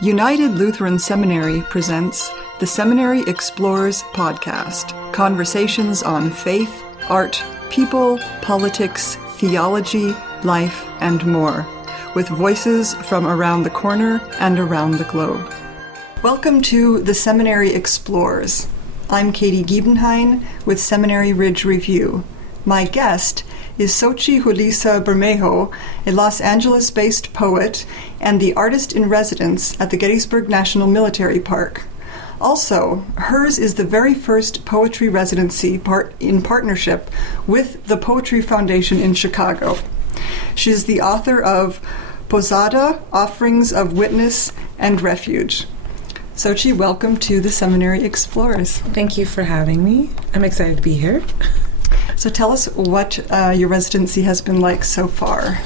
United Lutheran Seminary presents the Seminary Explores podcast, conversations on faith, art, people, politics, theology, life, and more, with voices from around the corner and around the globe. Welcome to the Seminary Explores. I'm Katie Giebenhein with Seminary Ridge Review. My guest is Xochitl Julissa Bermejo, a Los Angeles-based poet and the artist-in-residence at the Gettysburg National Military Park. Also, hers is the very first poetry residency in partnership with the Poetry Foundation in Chicago. She is the author of Posada, Offerings of Witness and Refuge. Xochitl, welcome to the Seminary Explorers. Thank you for having me. I'm excited to be here. So tell us what your residency has been like so far.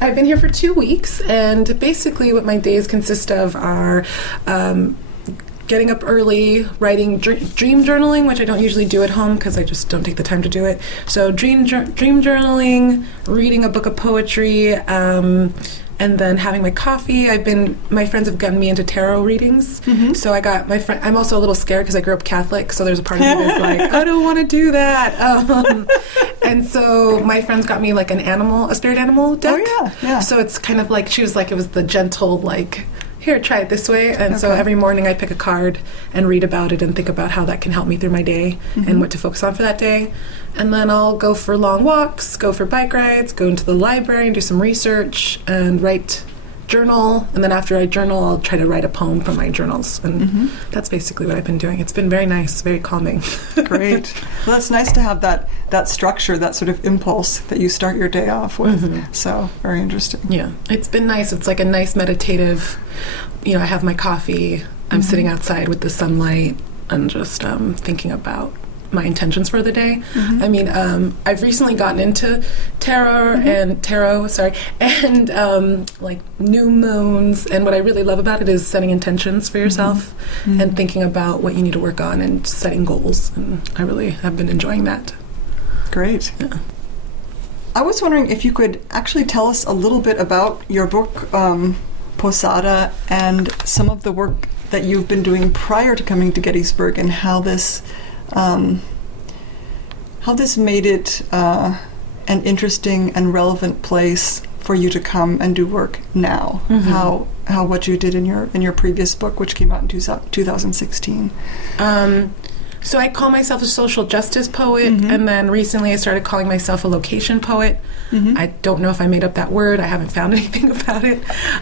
I've been here for 2 weeks, and basically what my days consist of are getting up early, writing dream journaling, which I don't usually do at home because I just don't take the time to do it. So dream journaling, reading a book of poetry, and then having my coffee. My friends have gotten me into tarot readings. Mm-hmm. So I got my friend, I'm also a little scared because I grew up Catholic, so there's a part of me that's like, I don't want to do that. And so my friends got me like a spirit animal deck. Oh, yeah. So it's kind of like, she was like, it was the gentle, like, here, try it this way. And so every morning I pick a card and read about it and think about how that can help me through my day and what to focus on for that day. And then I'll go for long walks, go for bike rides, go into the library and do some research and journal. And then after I journal, I'll try to write a poem from my journals. And that's basically what I've been doing. It's been very nice, very calming. Great. Well, it's nice to have that structure, that sort of impulse that you start your day off with. Mm-hmm. So, very interesting. Yeah, it's been nice. It's like a nice meditative, I have my coffee, I'm sitting outside with the sunlight and just thinking about my intentions for the day. Mm-hmm. I mean, I've recently gotten into tarot and like new moons, and what I really love about it is setting intentions for yourself and thinking about what you need to work on and setting goals, and I really have been enjoying that. Great. Yeah. I was wondering if you could actually tell us a little bit about your book, Posada, and some of the work that you've been doing prior to coming to Gettysburg, and how this made it an interesting and relevant place for you to come and do work now. Mm-hmm. How what you did in your previous book, which came out in 2016. So I call myself a social justice poet, and then recently I started calling myself a location poet. I don't know if I made up that word. I haven't found anything about it.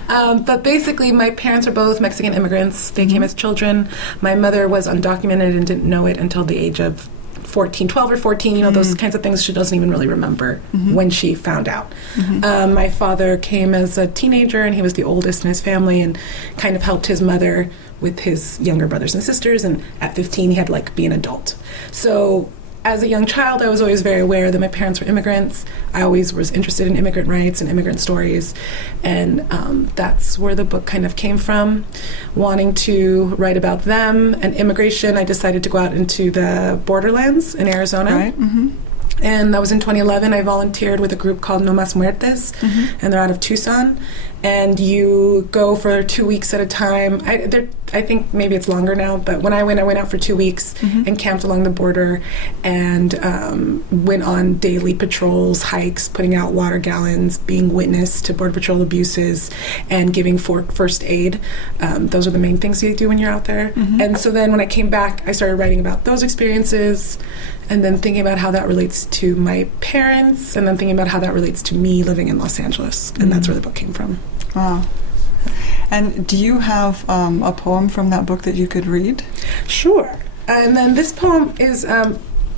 But basically, my parents are both Mexican immigrants. They came as children. My mother was undocumented and didn't know it until the age of 12 or 14, those kinds of things she doesn't even really remember when she found out. My father came as a teenager, and he was the oldest in his family and kind of helped his mother with his younger brothers and sisters, and at 15 he had to be an adult. So as a young child, I was always very aware that my parents were immigrants. I always was interested in immigrant rights and immigrant stories, and that's where the book kind of came from. Wanting to write about them and immigration, I decided to go out into the borderlands in Arizona. Right. Mm-hmm. And that was in 2011. I volunteered with a group called No Mas Muertes, and they're out of Tucson. And you go for 2 weeks at a time. I think maybe it's longer now, but when I went out for 2 weeks and camped along the border and went on daily patrols, hikes, putting out water gallons, being witness to Border Patrol abuses, and giving first aid. Those are the main things you do when you're out there. And so then when I came back, I started writing about those experiences, and then thinking about how that relates to my parents, and then thinking about how that relates to me living in Los Angeles. And that's where the book came from. Wow. And do you have a poem from that book that you could read? Sure. And then this poem is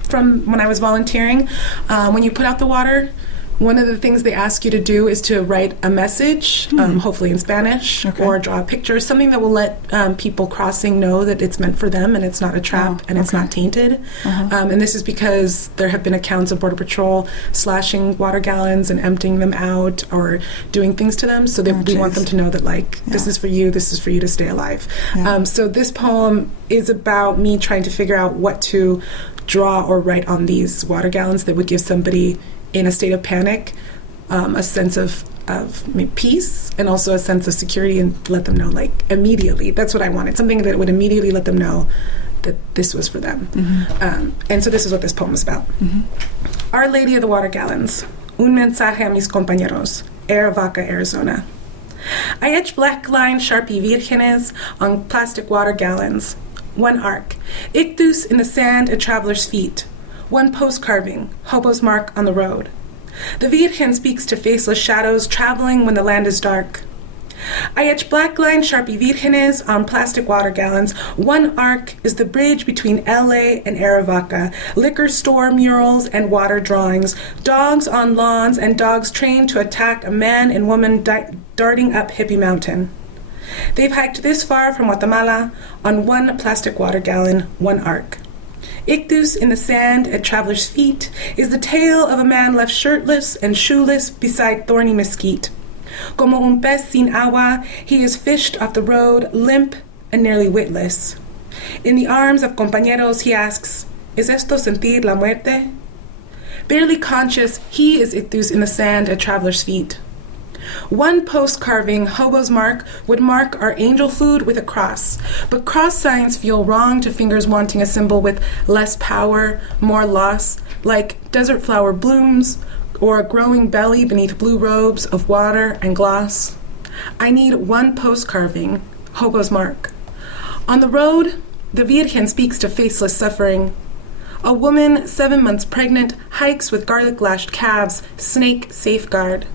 from when I was volunteering. When you put out the water, one of the things they ask you to do is to write a message, hopefully in Spanish, or draw a picture, something that will let people crossing know that it's meant for them and it's not a trap and it's not tainted. And this is because there have been accounts of Border Patrol slashing water gallons and emptying them out or doing things to them. So we want them to know that, this is for you to stay alive. Yeah. So this poem is about me trying to figure out what to draw or write on these water gallons that would give somebody in a state of panic a sense of of peace and also a sense of security, and let them know, like, immediately. That's what I wanted, something that would immediately let them know that this was for them. And so this is what this poem is about. Our Lady of the Water Gallons. Un mensaje a mis compañeros. Arivaca, Arizona. I etch black line Sharpie vírgenes on plastic water gallons. One arc. Ictus in the sand at traveler's feet. One post carving. Hobo's mark on the road. The Virgen speaks to faceless shadows traveling when the land is dark. I etch black line Sharpie vírgenes on plastic water gallons. One arc is the bridge between LA and Arivaca, liquor store murals and water drawings, dogs on lawns and dogs trained to attack a man and woman darting up Hippie Mountain. They've hiked this far from Guatemala on one plastic water gallon, one arc. Ictus in the sand at traveler's feet is the tale of a man left shirtless and shoeless beside thorny mesquite. Como un pez sin agua, he is fished off the road, limp and nearly witless. In the arms of compañeros, he asks, ¿Es esto sentir la muerte? Barely conscious, he is ictus in the sand at traveler's feet. One post carving, Hobo's mark, would mark our angel food with a cross, but cross signs feel wrong to fingers wanting a symbol with less power, more loss, like desert flower blooms, or a growing belly beneath blue robes of water and gloss. I need one post carving, Hobo's mark. On the road, the Virgen speaks to faceless suffering. A woman 7 months pregnant hikes with garlic-lashed calves, snake safeguard.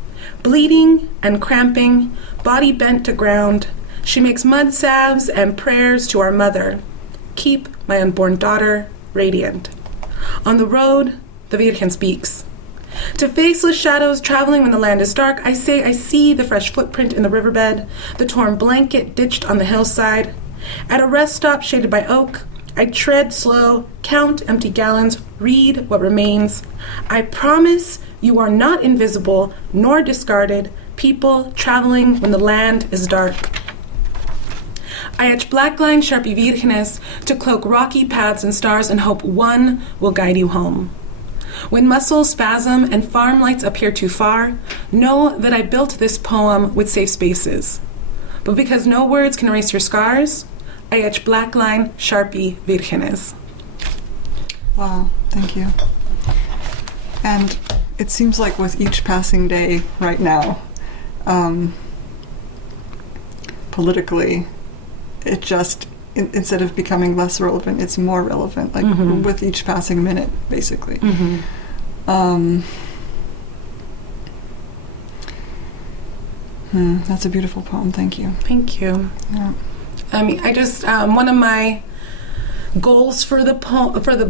Bleeding and cramping, body bent to ground, she makes mud salves and prayers to our mother. Keep my unborn daughter radiant. On the road, the Virgen speaks. To faceless shadows traveling when the land is dark, I say I see the fresh footprint in the riverbed, the torn blanket ditched on the hillside. At a rest stop shaded by oak, I tread slow, count empty gallons, read what remains. I promise you are not invisible nor discarded, people traveling when the land is dark. I etch black line Sharpie vírgenes to cloak rocky paths and stars and hope one will guide you home. When muscles spasm and farm lights appear too far, know that I built this poem with safe spaces. But because no words can erase your scars, I etch black line Sharpie vírgenes. Wow, thank you. And it seems like with each passing day right now, politically, it just, instead of becoming less relevant, it's more relevant, like with each passing minute, basically. That's a beautiful poem, thank you. Thank you. Yeah. I mean, I just, one of my goals for the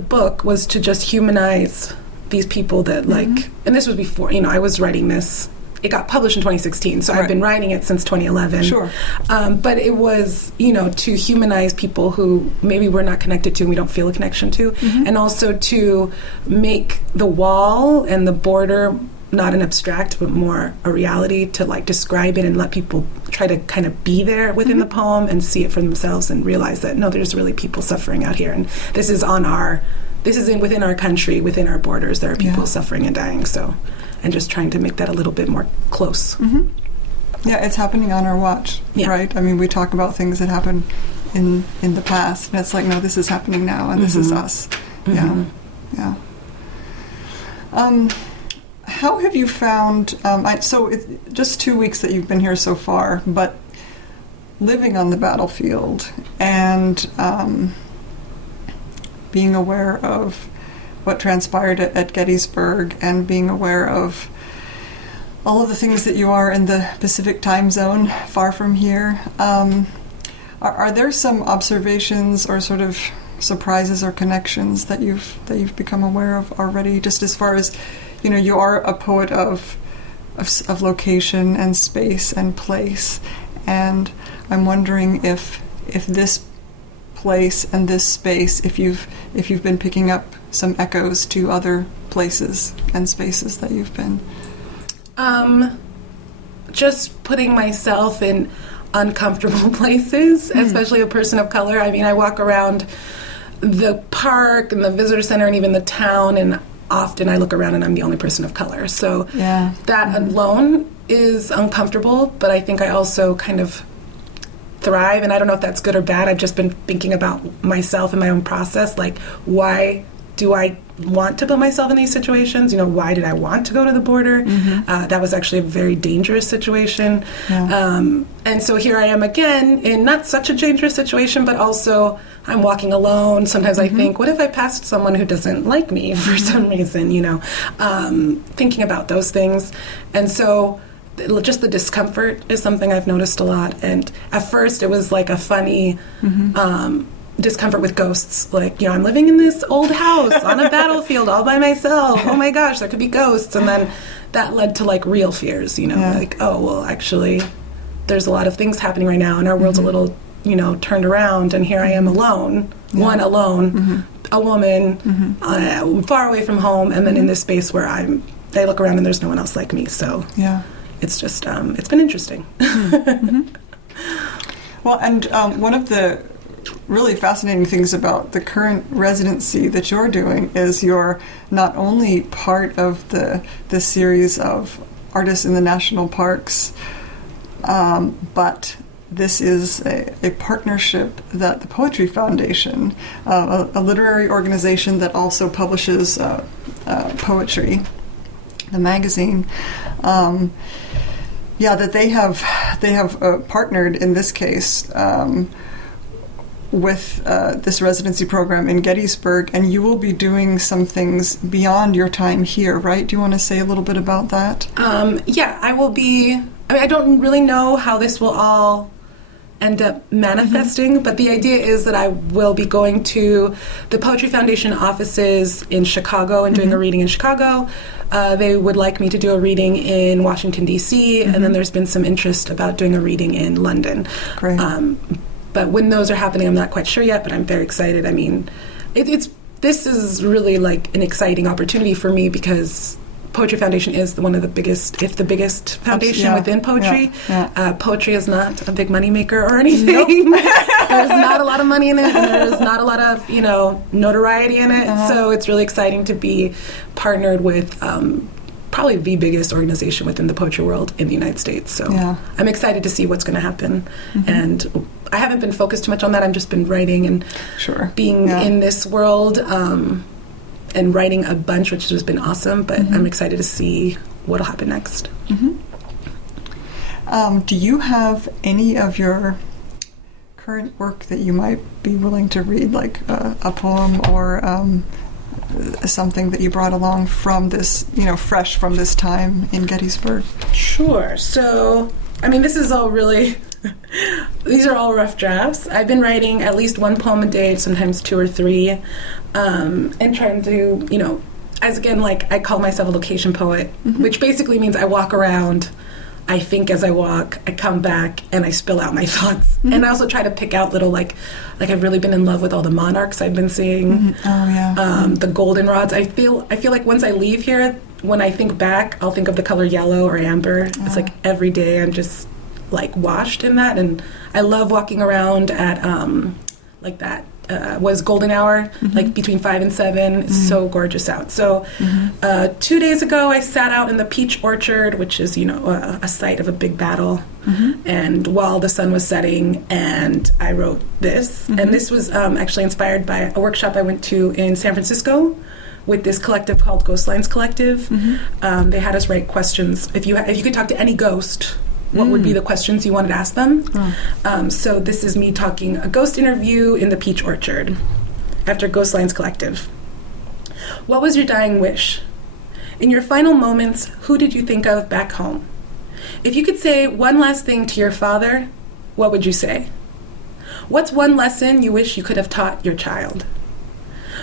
book was to just humanize these people that, like, and this was before, I was writing this. It got published in 2016, so I've been writing it since 2011. Sure. But it was, to humanize people who maybe we're not connected to and we don't feel a connection to, and also to make the wall and the border not an abstract, but more a reality, to, like, describe it and let people try to kind of be there within the poem and see it for themselves and realize that, no, there's really people suffering out here, and this is within our country, within our borders, there are people suffering and dying, so, and just trying to make that a little bit more close. Yeah, it's happening on our watch, right? I mean, we talk about things that happened in the past, and it's like, no, this is happening now, and this is us. Yeah. How have you found, so it's just 2 weeks that you've been here so far, but living on the battlefield and being aware of what transpired at Gettysburg and being aware of all of the things that you are in the Pacific time zone far from here, are there some observations or sort of surprises or connections that you've become aware of already, just as far as, you are a poet of location and space and place, and I'm wondering if this place and this space, if you've been picking up some echoes to other places and spaces that you've been. Just putting myself in uncomfortable places, especially a person of color. I mean, I walk around the park and the visitor center and even the town, and often I look around and I'm the only person of color. So that alone is uncomfortable, but I think I also kind of thrive, and I don't know if that's good or bad. I've just been thinking about myself and my own process, like, why do I want to put myself in these situations? Why did I want to go to the border? That was actually a very dangerous situation. Yeah. And so here I am again in not such a dangerous situation, but also I'm walking alone. Sometimes I think, what if I passed someone who doesn't like me for some reason, thinking about those things. And so just the discomfort is something I've noticed a lot. And at first it was like a funny discomfort with ghosts. Like, I'm living in this old house on a battlefield all by myself. Oh my gosh, there could be ghosts. And then that led to like real fears, like, oh, well, actually, there's a lot of things happening right now and our world's a little, turned around, and here I am alone, a woman, far away from home, and then in this space where I look around and there's no one else like me. So it's just, it's been interesting. Well, and one of the really fascinating things about the current residency that you're doing is you're not only part of the series of artists in the national parks, but this is a partnership that the Poetry Foundation, a literary organization that also publishes poetry, the magazine, that they have partnered in this case with this residency program in Gettysburg, and you will be doing some things beyond your time here, right? Do you want to say a little bit about that? I will be. I don't really know how this will all end up manifesting, but the idea is that I will be going to the Poetry Foundation offices in Chicago and doing a reading in Chicago. They would like me to do a reading in Washington, D.C., and then there's been some interest about doing a reading in London. Great. But when those are happening, I'm not quite sure yet, but I'm very excited. I mean, this is really like an exciting opportunity for me because Poetry Foundation is one of the biggest, if the biggest foundation within poetry. Poetry is not a big moneymaker or anything. Nope. There's not a lot of money in it, and there's not a lot of, notoriety in it. So it's really exciting to be partnered with probably the biggest organization within the poetry world in the United States. So I'm excited to see what's going to happen. And I haven't been focused too much on that. I've just been writing and being in this world and writing a bunch, which has been awesome. But I'm excited to see what'll happen next. Do you have any of your current work that you might be willing to read, like a poem or something that you brought along from this, fresh from this time in Gettysburg? Sure. So, this is all really, these are all rough drafts. I've been writing at least one poem a day, sometimes two or three, and trying to, as again, like I call myself a location poet, which basically means I walk around, I think as I walk, I come back, and I spill out my thoughts. And I also try to pick out little, like I've really been in love with all the monarchs I've been seeing. The goldenrods. I feel like once I leave here, when I think back, I'll think of the color yellow or amber. It's like every day I'm just like washed in that, and I love walking around at like that. Was golden hour, like between 5 and 7. It's so gorgeous out. So 2 days ago, I sat out in the peach orchard, which is, a site of a big battle. And while the sun was setting, and I wrote this. And this was actually inspired by a workshop I went to in San Francisco with this collective called Ghostlines Collective. They had us write questions. If you could talk to any ghost, what would be the questions you wanted to ask them? So this is me talking a ghost interview in the peach orchard after Ghostlines Collective. What was your dying wish? In your final moments, who did you think of back home? If you could say one last thing to your father, what would you say? What's one lesson you wish you could have taught your child?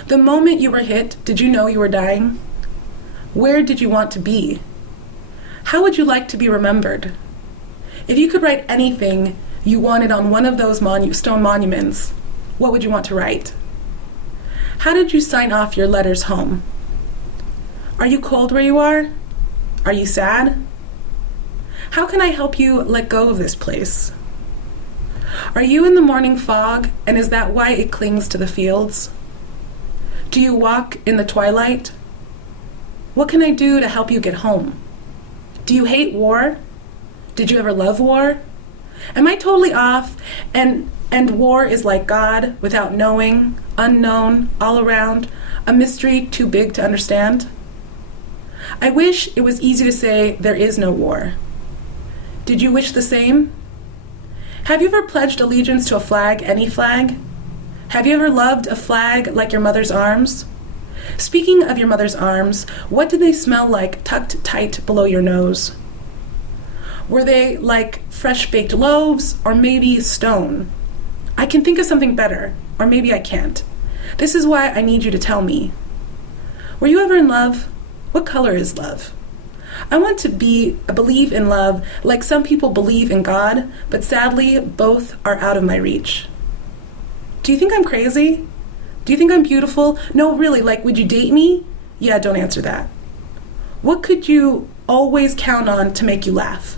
The moment you were hit, did you know you were dying? Where did you want to be? How would you like to be remembered? If you could write anything you wanted on one of those stone monuments, what would you want to write? How did you sign off your letters home? Are you cold where you are? Are you sad? How can I help you let go of this place? Are you in the morning fog, and is that why it clings to the fields? Do you walk in the twilight? What can I do to help you get home? Do you hate war? Did you ever love war? Am I totally off? And war is like God, without knowing, unknown, all around, a mystery too big to understand? I wish it was easy to say there is no war. Did you wish the same? Have you ever pledged allegiance to a flag, any flag? Have you ever loved a flag like your mother's arms? Speaking of your mother's arms, what did they smell like tucked tight below your nose? Were they like fresh-baked loaves, or maybe stone? I can think of something better, or maybe I can't. This is why I need you to tell me. Were you ever in love? What color is love? I want to believe in love like some people believe in God, but sadly, both are out of my reach. Do you think I'm crazy? Do you think I'm beautiful? No, really, like, would you date me? Yeah, don't answer that. What could you always count on to make you laugh?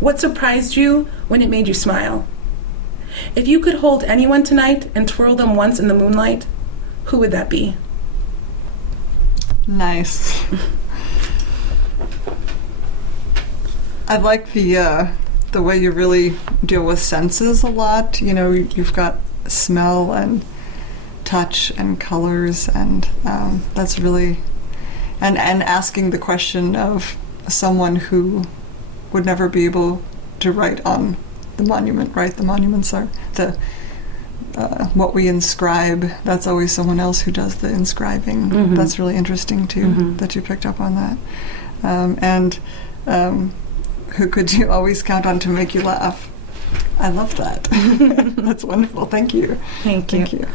What surprised you when it made you smile? If you could hold anyone tonight and twirl them once in the moonlight, who would that be? Nice. I like the way you really deal with senses a lot. You know, you've got smell and touch and colors, and that's really, and asking the question of someone who would never be able to write on the monument, right? The monuments are what we inscribe. That's always someone else who does the inscribing. Mm-hmm. That's really interesting too, mm-hmm. that you picked up on that. Who could you always count on to make you laugh? I love that. That's wonderful. Thank you. Thank you.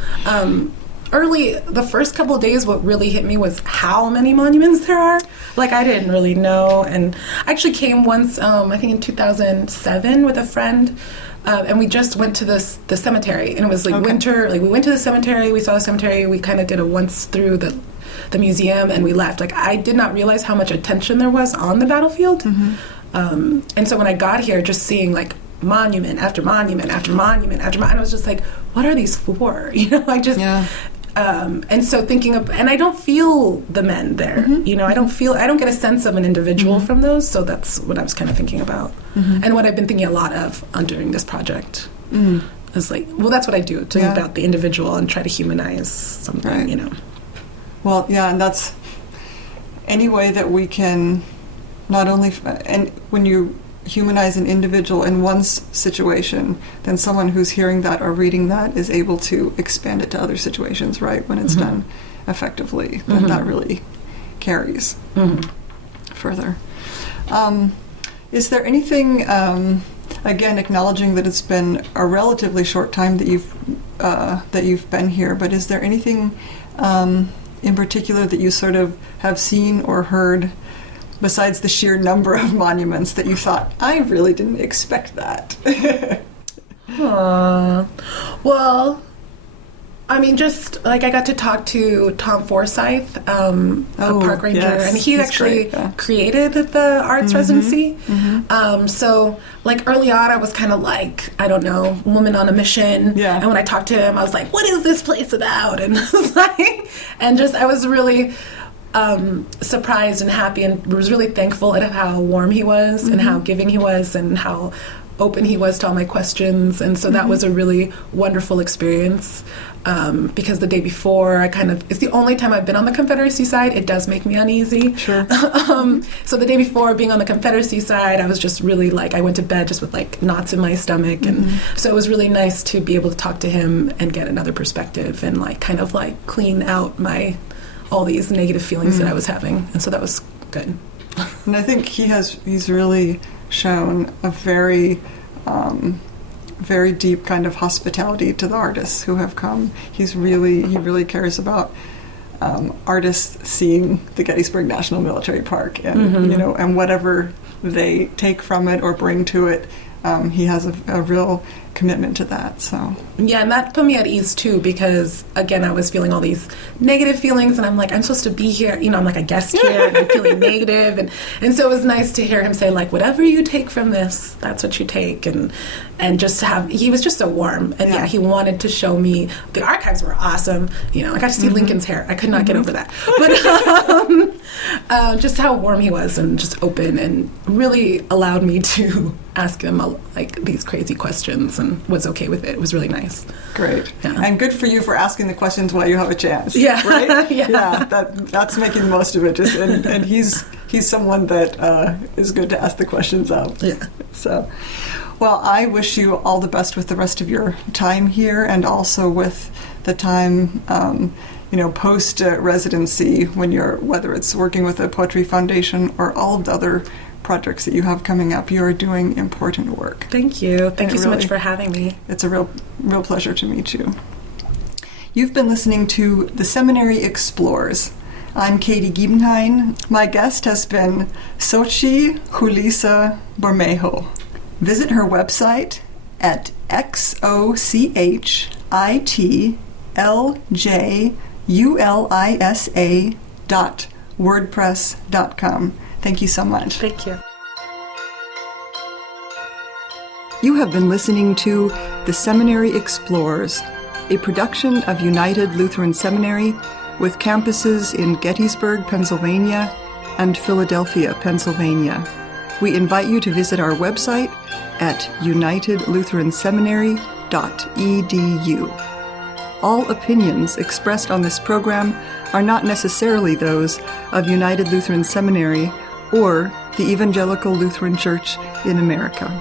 Early, the first couple of days, what really hit me was how many monuments there are. Like, I didn't really know. And I actually came once, I think in 2007 with a friend, and we just went to the cemetery. And it was like winter. Like, we went to the cemetery, we saw the cemetery, we kind of did a once through the museum, and we left. Like, I did not realize how much attention there was on the battlefield. Mm-hmm. And so when I got here, just seeing like monument after monument after monument after monument, I was just like, what are these for? You know, I just, and so thinking of, and I don't feel the men there, mm-hmm. you know, I don't get a sense of an individual mm-hmm. from those. So that's what I was kind of thinking about. Mm-hmm. And what I've been thinking a lot of during this project is like, well, that's what I do, think about the individual and try to humanize something, right. You know. Well, yeah, and that's any way that we can not only, and when you humanize an individual in one situation, then someone who's hearing that or reading that is able to expand it to other situations, right? When it's mm-hmm. done effectively, then mm-hmm. that really carries mm-hmm. further. Is there anything, again, acknowledging that it's been a relatively short time that you've been here, but is there anything in particular that you sort of have seen or heard, besides the sheer number of monuments, that you thought, I really didn't expect that? Well, I mean, just like I got to talk to Tom Forsyth, a park ranger, and he's actually created the arts mm-hmm. residency. Mm-hmm. So like early on, I was kind of like, I don't know, woman on a mission. Yeah. And when I talked to him, I was like, what is this place about? And I was really surprised and happy, and was really thankful at how warm he was mm-hmm. and how giving he was and how open he was to all my questions. And so mm-hmm. that was a really wonderful experience, because the day before it's the only time I've been on the Confederacy side. It does make me uneasy. Sure. So the day before, being on the Confederacy side, I was just really like, I went to bed just with like knots in my stomach. Mm-hmm. And so it was really nice to be able to talk to him and get another perspective and like kind of like clean out all these negative feelings that I was having, and so that was good. And I think he's really shown a very very deep kind of hospitality to the artists who have come. He really cares about artists seeing the Gettysburg National Military Park, and mm-hmm. you know, and whatever they take from it or bring to it, he has a real commitment to that. So yeah, and that put me at ease too, because again, I was feeling all these negative feelings, and I'm like, I'm supposed to be here, I'm like a guest here, and I'm feeling negative, and so it was nice to hear him say, like, whatever you take from this, that's what you take, and just to have, he was just so warm, and he wanted to show me. The archives were awesome, I got to see Lincoln's hair. I could not get over that, but just how warm he was, and just open, and really allowed me to ask him like these crazy questions, and was okay with it. It was really nice. Great. Yeah. And good for you for asking the questions while you have a chance. Yeah. Right? Yeah. That's making the most of it. And he's someone that is good to ask the questions of. Yeah. So, well, I wish you all the best with the rest of your time here, and also with the time post residency, whether it's working with the Poetry Foundation or all of the other projects that you have coming up. You are doing important work. Thank you. Thank you so much for having me. It's a real pleasure to meet you. You've been listening to The Seminary Explores. I'm Katie Giebenhein. My guest has been Xochitl Julissa Bermejo. Visit her website at xochitljulisa.wordpress.com. Thank you so much. Thank you. You have been listening to The Seminary Explores, a production of United Lutheran Seminary with campuses in Gettysburg, Pennsylvania and Philadelphia, Pennsylvania. We invite you to visit our website at unitedlutheranseminary.edu. All opinions expressed on this program are not necessarily those of United Lutheran Seminary or the Evangelical Lutheran Church in America.